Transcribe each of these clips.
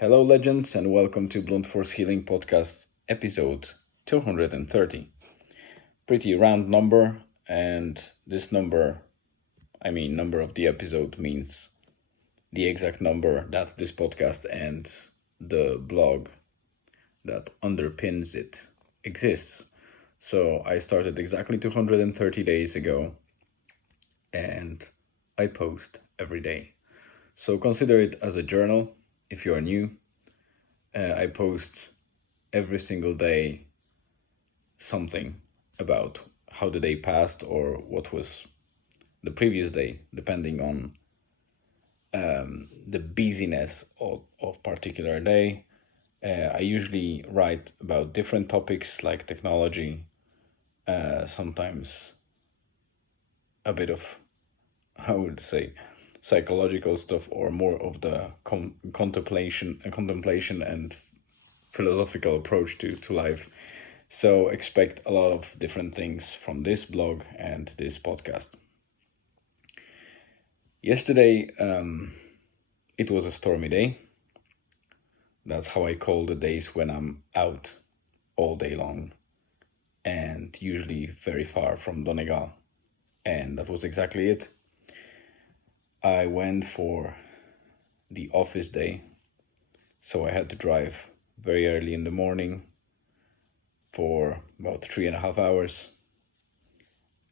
Hello, legends, and welcome to Blunt Force Healing Podcast, episode 230. Pretty round number, and this number, number of the episode means the exact number that this podcast and the blog that underpins it exists. So I started exactly 230 days ago, and I post every day. So consider it as a journal if you are new. I post every single day something about how the day passed or what was the previous day, depending on the busyness of particular day. I usually write about different topics like technology, sometimes a bit of, I would say, psychological stuff, or more of the contemplation and philosophical approach to life. So expect a lot of different things from this blog and this podcast. Yesterday, it was a stormy day. That's how I call the days when I'm out all day long and usually very far from Donegal. And that was exactly it. I went for the office day, so I had to drive very early in the morning for about 3.5 hours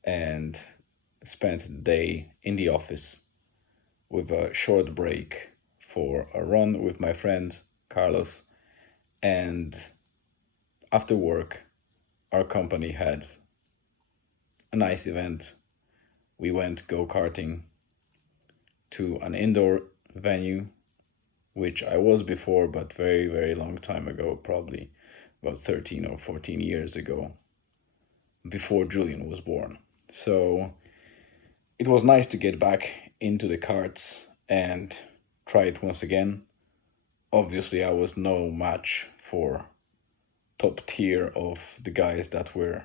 and spent the day in the office with a short break for a run with my friend Carlos. And after work, our company had a nice event. We went go-karting to an indoor venue, which I was before, but very, very long time ago, probably about 13 or 14 years ago, before Julian was born. So it was nice to get back into the karts and try it once again. Obviously, I was no match for top tier of the guys that were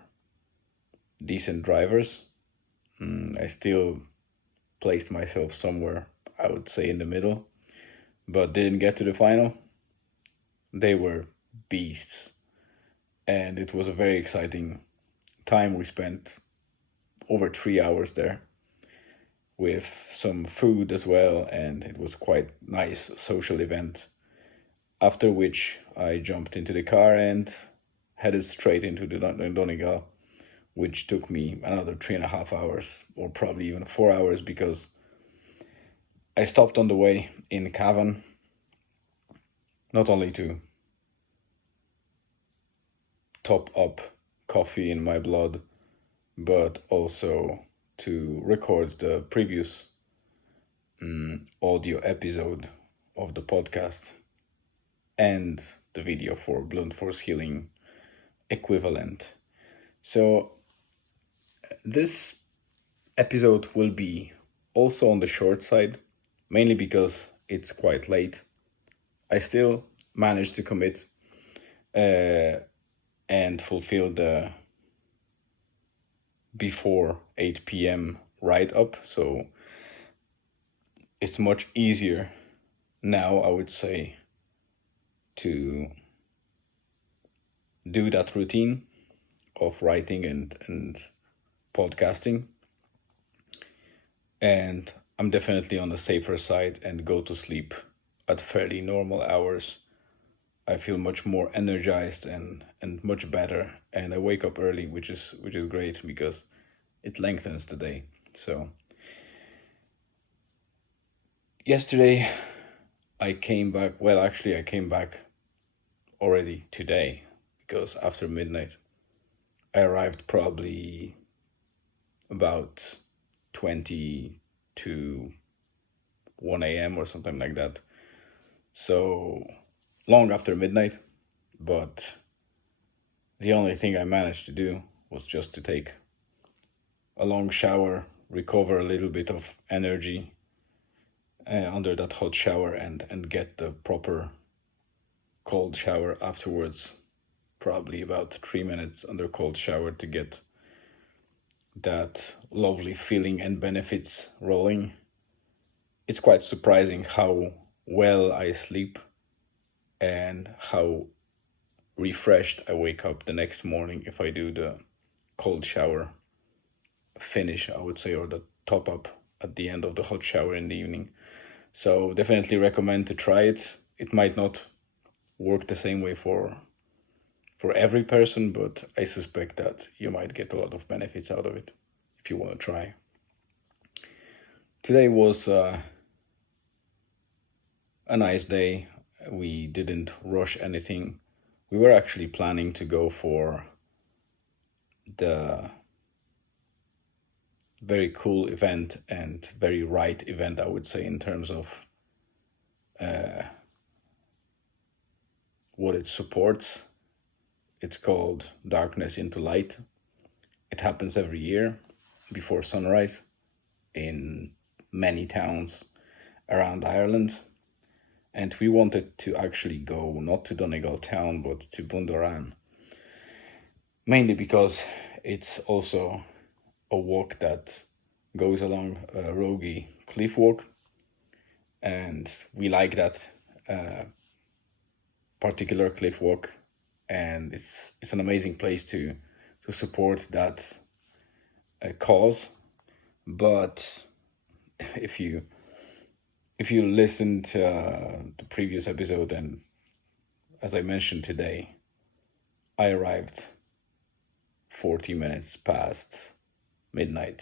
decent drivers. I still placed myself somewhere, I would say, in the middle, but didn't get to the final. They were beasts, and it was a very exciting time. We spent over 3 hours there with some food as well, and it was quite nice social event. After which I jumped into the car and headed straight into the Donegal, which took me another 3.5 hours, or probably even 4 hours, because I stopped on the way in Cavan, not only to top up coffee in my blood, but also to record the previous audio episode of the podcast and the video for Blunt Force Healing equivalent. So this episode will be also on the short side, mainly because it's quite late. I still managed to commit and fulfill the before 8 p.m. write-up, so it's much easier now, I would say, to do that routine of writing and podcasting. And I'm definitely on the safer side and go to sleep at fairly normal hours. I feel much more energized and much better, and I wake up early, which is great because it lengthens the day. So yesterday I came back. Well, actually, I came back already today, because after midnight I arrived probably about 20 to 1 a.m. or something like that. So long after midnight, but the only thing I managed to do was just to take a long shower, recover a little bit of energy under that hot shower, and get the proper cold shower afterwards. Probably about 3 minutes under cold shower to get that lovely feeling and benefits rolling. It's quite surprising how well I sleep and how refreshed I wake up the next morning if I do the cold shower finish, I would say, or the top up at the end of the hot shower in the evening. So definitely recommend to try it. It might not work the same way for every person, but I suspect that you might get a lot of benefits out of it if you want to try. Today was a nice day. We didn't rush anything. We were actually planning to go for the very cool event and very right event, I would say, in terms of what it supports. It's called Darkness into Light. It happens every year before sunrise in many towns around Ireland. And we wanted to actually go not to Donegal town but to Bundoran. Mainly because it's also a walk that goes along a Rogi cliff walk. And we like that particular cliff walk, and it's an amazing place to support that cause. But if you listen to the previous episode, and as I mentioned today, I arrived 40 minutes past midnight.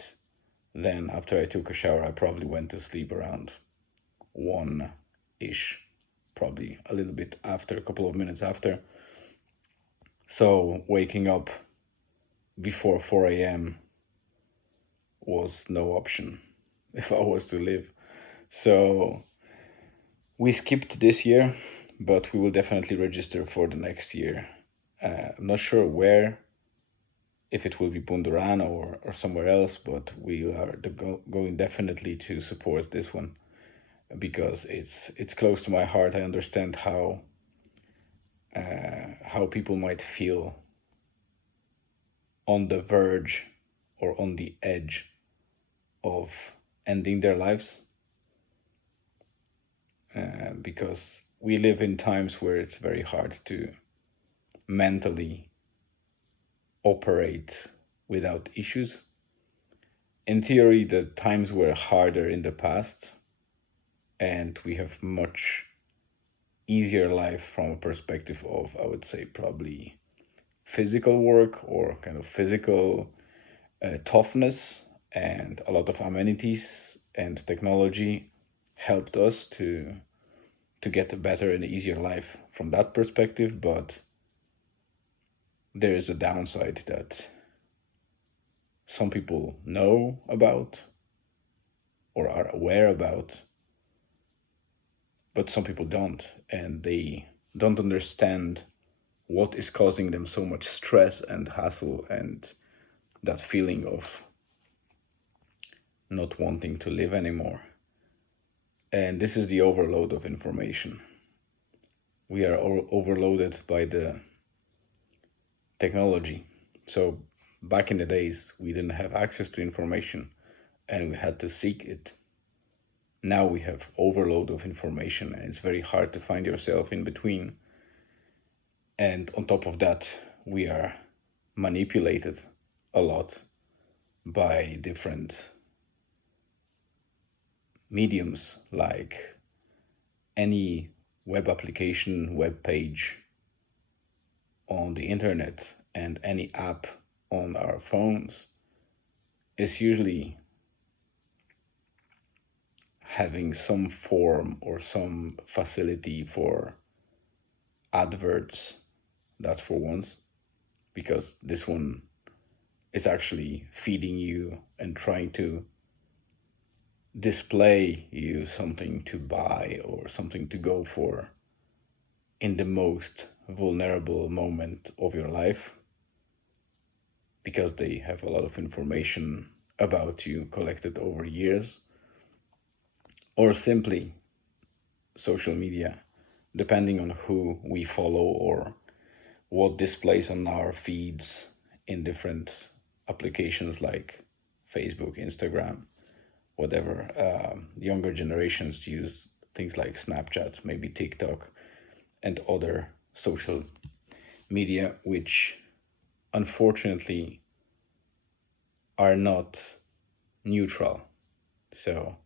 Then after I took a shower, I probably went to sleep around 1-ish, probably a little bit after, a couple of minutes after. So waking up before 4 a.m. was no option if I was to live. So we skipped this year, but we will definitely register for the next year. I'm not sure where, if it will be Bundoran or somewhere else, but we are going definitely to support this one because it's close to my heart. I understand how people might feel on the verge or on the edge of ending their lives, because we live in times where it's very hard to mentally operate without issues. In theory, the times were harder in the past, and we have much easier life from a perspective of, I would say, probably physical work or kind of physical toughness, and a lot of amenities and technology helped us to get a better and easier life from that perspective. But there is a downside that some people know about or are aware about, but some people don't, and they don't understand what is causing them so much stress and hassle and that feeling of not wanting to live anymore. And this is the overload of information. We are all overloaded by the technology. So back in the days, we didn't have access to information and we had to seek it. Now we have overload of information and it's very hard to find yourself in between. And on top of that, we are manipulated a lot by different mediums, like any web application, web page on the internet, and any app on our phones is usually having some form or some facility for adverts. That's for once, because this one is actually feeding you and trying to display you something to buy or something to go for in the most vulnerable moment of your life, because they have a lot of information about you collected over years, or simply social media, depending on who we follow or what displays on our feeds in different applications like Facebook, Instagram, whatever. Younger generations use things like Snapchat, maybe TikTok, and other social media, which unfortunately are not neutral. So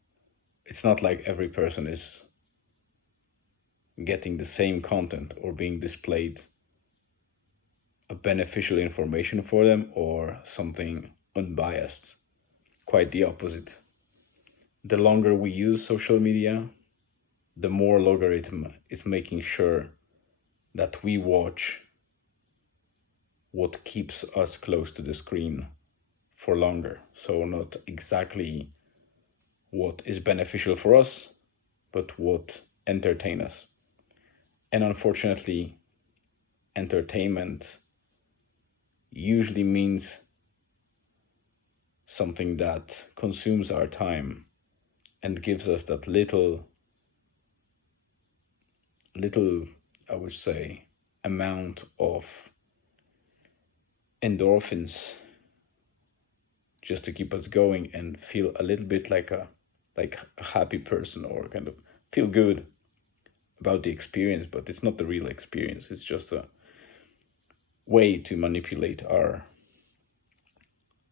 it's not like every person is getting the same content or being displayed a beneficial information for them or something unbiased. Quite the opposite. The longer we use social media, the more logarithm is making sure that we watch what keeps us close to the screen for longer. So not exactly what is beneficial for us, but what entertain us. And unfortunately, entertainment usually means something that consumes our time and gives us that little, I would say, amount of endorphins just to keep us going and feel a little bit like a happy person, or kind of feel good about the experience, but it's not the real experience. It's just a way to manipulate our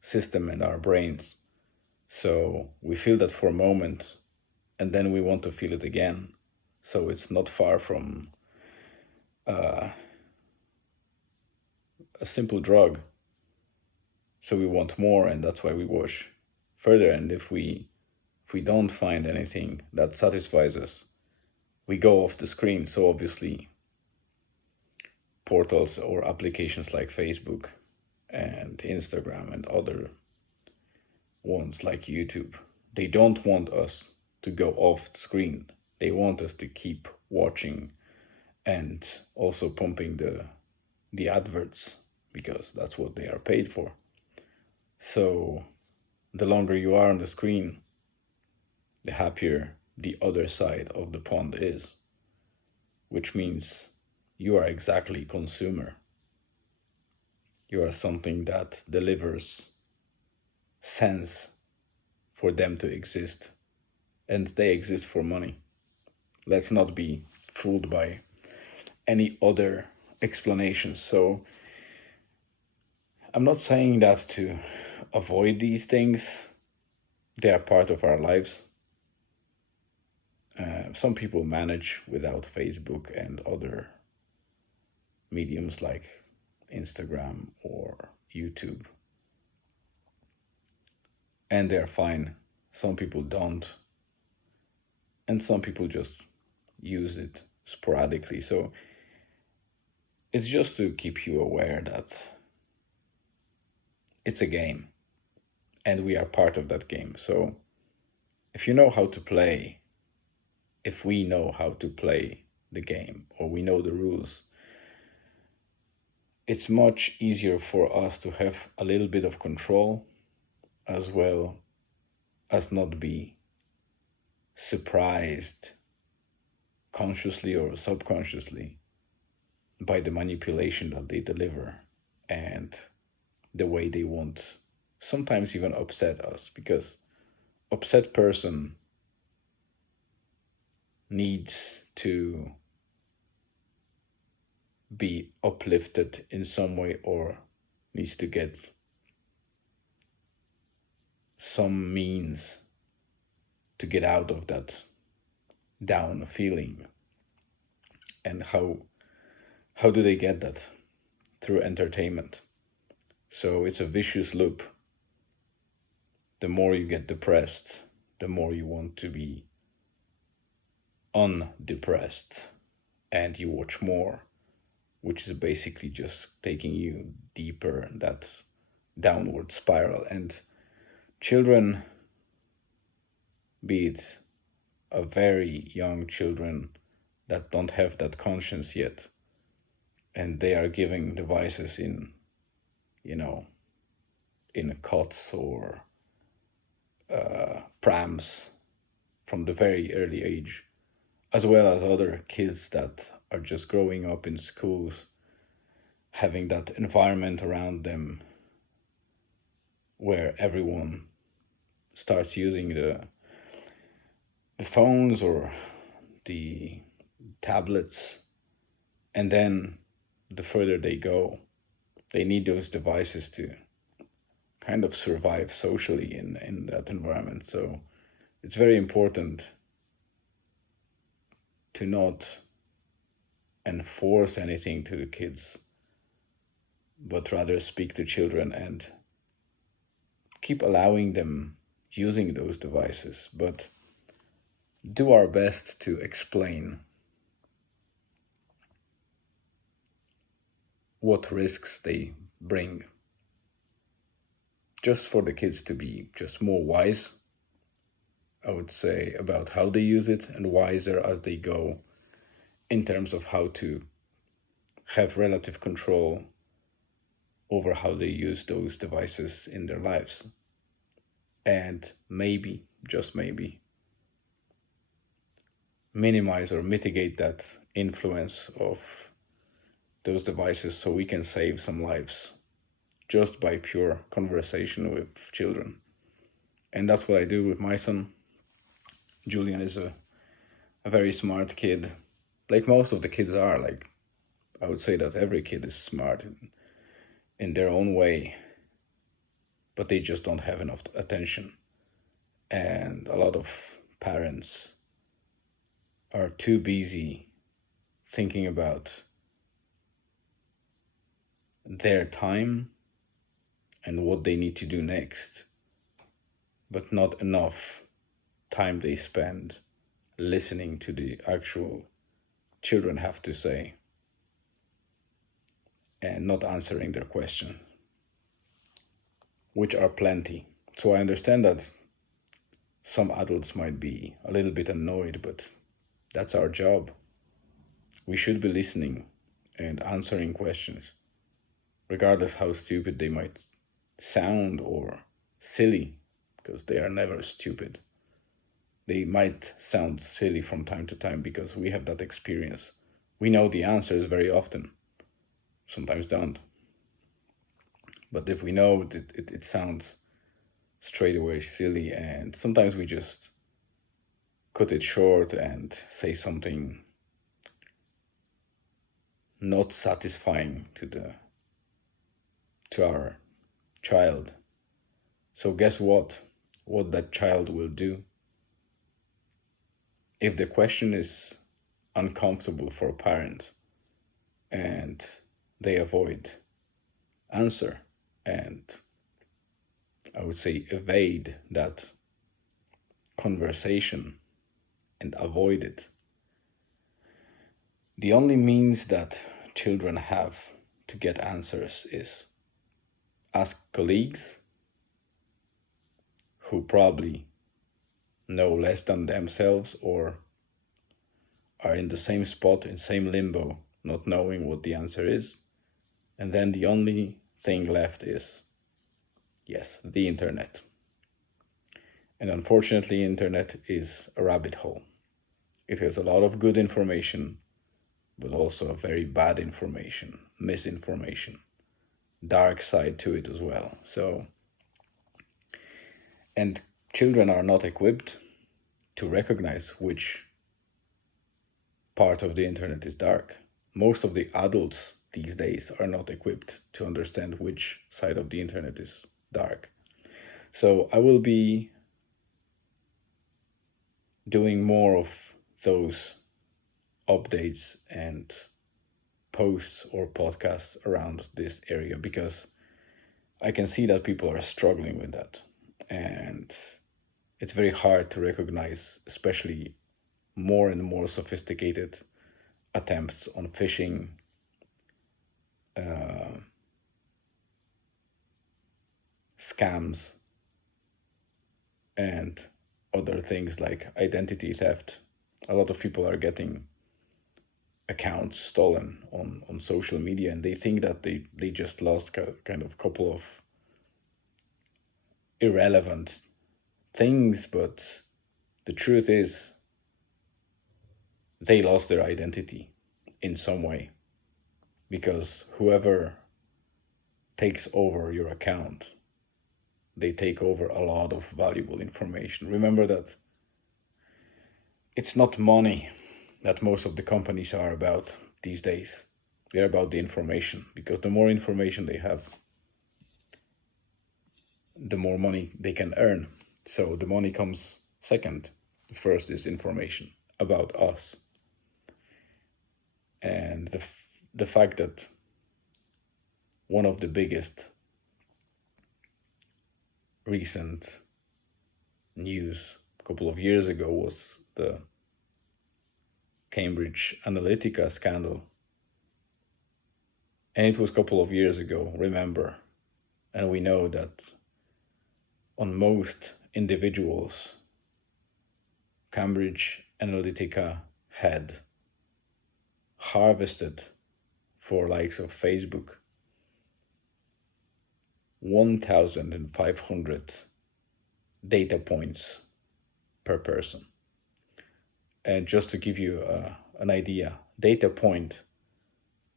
system and our brains. So we feel that for a moment and then we want to feel it again. So it's not far from a simple drug. So we want more, and that's why we watch further. And if we don't find anything that satisfies us, we go off the screen. So obviously portals or applications like Facebook and Instagram and other ones like YouTube, they don't want us to go off the screen. They want us to keep watching and also pumping the adverts, because that's what they are paid for. So the longer you are on the screen, the happier the other side of the pond is, which means you are exactly consumer. You are something that delivers sense for them to exist, and they exist for money. Let's not be fooled by any other explanations. So I'm not saying that to avoid these things. They are part of our lives. Some people manage without Facebook and other mediums like Instagram or YouTube, and they're fine. Some people don't, and some people just use it sporadically. So it's just to keep you aware that it's a game and we are part of that game. So if you know how to play, if we know how to play the game, or we know the rules, it's much easier for us to have a little bit of control, as well as not be surprised consciously or subconsciously by the manipulation that they deliver and the way they want sometimes even upset us, because upset person needs to be uplifted in some way, or needs to get some means to get out of that down feeling. And how do they get that? Through entertainment. So it's a vicious loop. The more you get depressed, the more you want to be undepressed, and you watch more, which is basically just taking you deeper in that downward spiral. And children, be it a very young children that don't have that conscience yet, and they are giving devices in, in cots or prams from the very early age, as well as other kids that are just growing up in schools, having that environment around them where everyone starts using the phones or the tablets And then the further they go, they need those devices to kind of survive socially in that environment. So it's very important to not enforce anything to the kids, but rather speak to children and keep allowing them using those devices, but do our best to explain what risks they bring, just for the kids to be just more wise, I would say, about how they use it, and wiser as they go in terms of how to have relative control over how they use those devices in their lives. And maybe, just maybe, minimize or mitigate that influence of those devices so we can save some lives just by pure conversation with children. And that's what I do with my son. Julian is a very smart kid, like most of the kids are. Like, I would say that every kid is smart in their own way, but they just don't have enough attention. And a lot of parents are too busy thinking about their time and what they need to do next, but not enough time they spend listening to the actual children have to say and not answering their questions, which are plenty. So I understand that some adults might be a little bit annoyed, but that's our job. We should be listening and answering questions, regardless how stupid they might sound or silly, because they are never stupid. They might sound silly from time to time because we have that experience. We know the answers very often, sometimes don't. But if we know that it sounds straight away silly, and sometimes we just cut it short and say something not satisfying to our child. So guess what? What that child will do? If the question is uncomfortable for a parent and they avoid answer and I would say evade that conversation and avoid it, the only means that children have to get answers is ask colleagues who probably know less than themselves or are in the same spot, in same limbo, not knowing what the answer is. And then the only thing left is, yes, the internet. And unfortunately, internet is a rabbit hole. It has a lot of good information, but also very bad information, misinformation, dark side to it as well. So, and children are not equipped to recognize which part of the internet is dark. Most of the adults these days are not equipped to understand which side of the internet is dark. So I will be doing more of those updates and posts or podcasts around this area because I can see that people are struggling with that. And it's very hard to recognize, especially more and more sophisticated attempts on phishing, scams, and other things like identity theft. A lot of people are getting accounts stolen on social media and they think that they just lost kind of couple of irrelevant things, but the truth is they lost their identity in some way because whoever takes over your account, they take over a lot of valuable information. Remember that it's not money that most of the companies are about these days. They're about the information, because the more information they have, the more money they can earn. So the money comes second. First is information about us. And the fact that one of the biggest recent news a couple of years ago was the Cambridge Analytica scandal. And it was a couple of years ago, remember. And we know that on most individuals, Cambridge Analytica had harvested, for likes of Facebook, 1,500 data points per person. And just to give you an idea, data point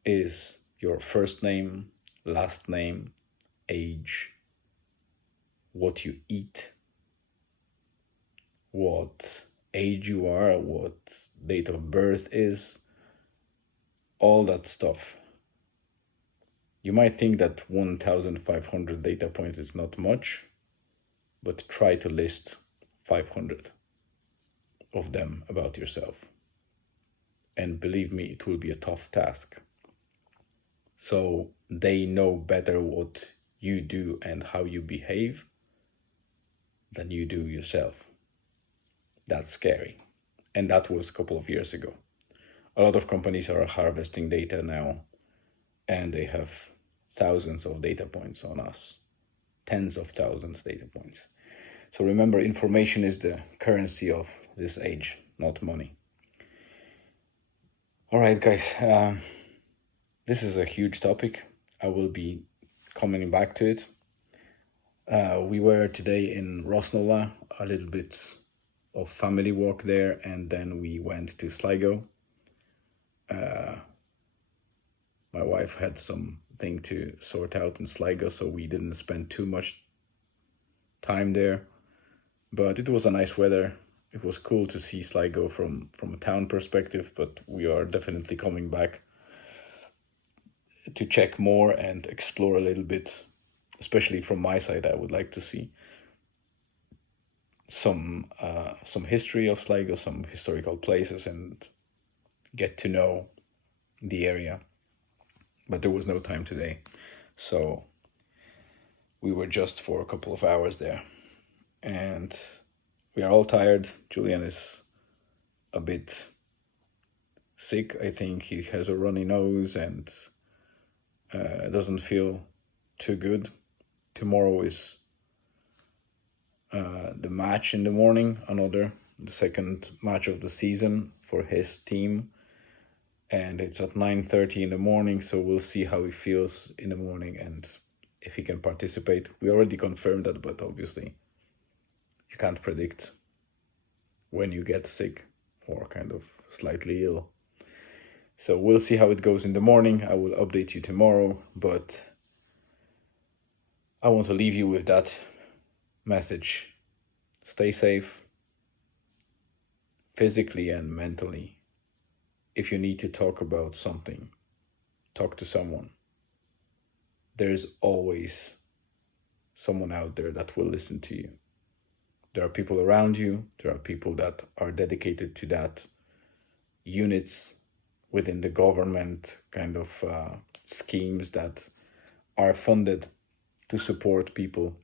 is your first name, last name, age, what you eat, what age you are, what date of birth is, all that stuff. You might think that 1,500 data points is not much, but try to list 500 of them about yourself. And believe me, it will be a tough task. So they know better what you do and how you behave than you do yourself. That's scary. And that was a couple of years ago. A lot of companies are harvesting data now, and they have thousands of data points on us, tens of thousands of data points. So remember, information is the currency of this age, not money. All right, guys, this is a huge topic. I will be coming back to it. We were today in Rosnola, a little bit of family walk there, and then we went to Sligo. My wife had something to sort out in Sligo, so we didn't spend too much time there. But it was a nice weather. It was cool to see Sligo from a town perspective, but we are definitely coming back to check more and explore a little bit. Especially from my side, I would like to see some history of Sligo, some historical places, and get to know the area. But there was no time today, so we were just for a couple of hours there. And we are all tired. Julian is a bit sick. I think he has a runny nose and doesn't feel too good. Tomorrow is the match in the morning, the second match of the season for his team. And it's at 9:30 in the morning, so we'll see how he feels in the morning and if he can participate. We already confirmed that, but obviously you can't predict when you get sick or kind of slightly ill. So we'll see how it goes in the morning. I will update you tomorrow, but I want to leave you with that message. Stay safe, physically and mentally. If you need to talk about something, talk to someone. There's always someone out there that will listen to you. There are people around you. There are people that are dedicated to that. Units within the government, kind of schemes that are funded to support people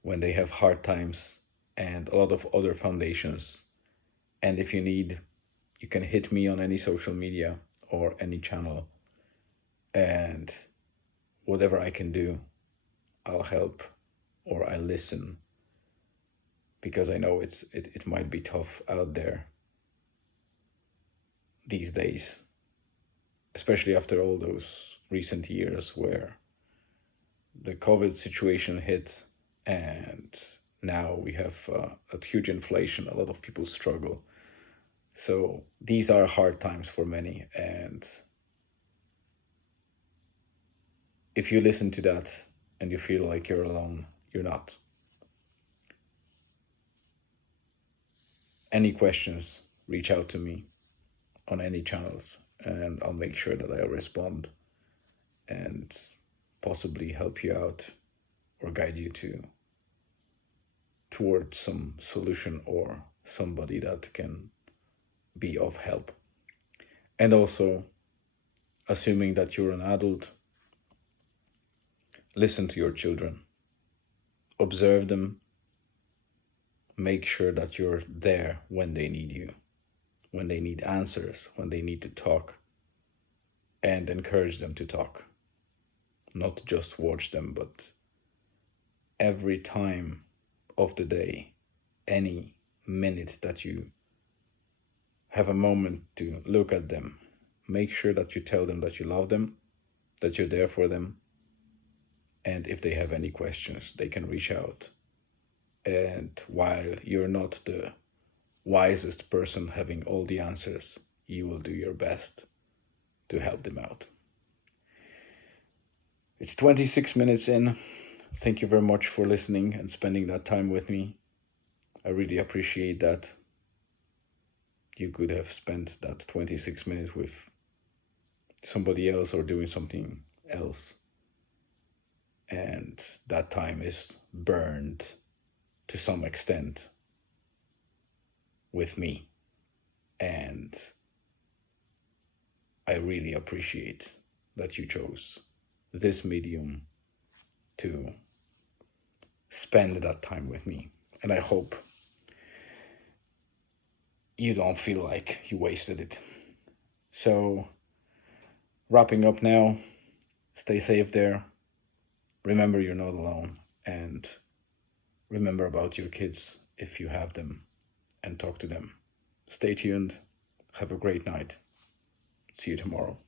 when they have hard times, and a lot of other foundations. And if you need, you can hit me on any social media or any channel, and whatever I can do, I'll help or I listen, because I know it might be tough out there these days, especially after all those recent years where the COVID situation hit, and now we have a huge inflation. A lot of people struggle. So these are hard times for many, and if you listen to that and you feel like you're alone, you're not. Any questions, reach out to me. on any channels, and I'll make sure that I'll respond and possibly help you out or guide you towards some solution or somebody that can be of help. And also, assuming that you're an adult, listen to your children, observe them, make sure that you're there when they need you, when they need answers, when they need to talk, and encourage them to talk. Not just watch them, but every time of the day, any minute that you have a moment to look at them, make sure that you tell them that you love them, that you're there for them, and if they have any questions, they can reach out. And while you're not the wisest person having all the answers, you will do your best to help them out. It's 26 minutes in. Thank you very much for listening and spending that time with me. I really appreciate that. You could have spent that 26 minutes with somebody else or doing something else. And that time is burned to some extent with me. And I really appreciate that you chose this medium to spend that time with me. And I hope you don't feel like you wasted it. So, wrapping up now, stay safe there. Remember you're not alone, and remember about your kids if you have them, and talk to them. Stay tuned. Have a great night. See you tomorrow.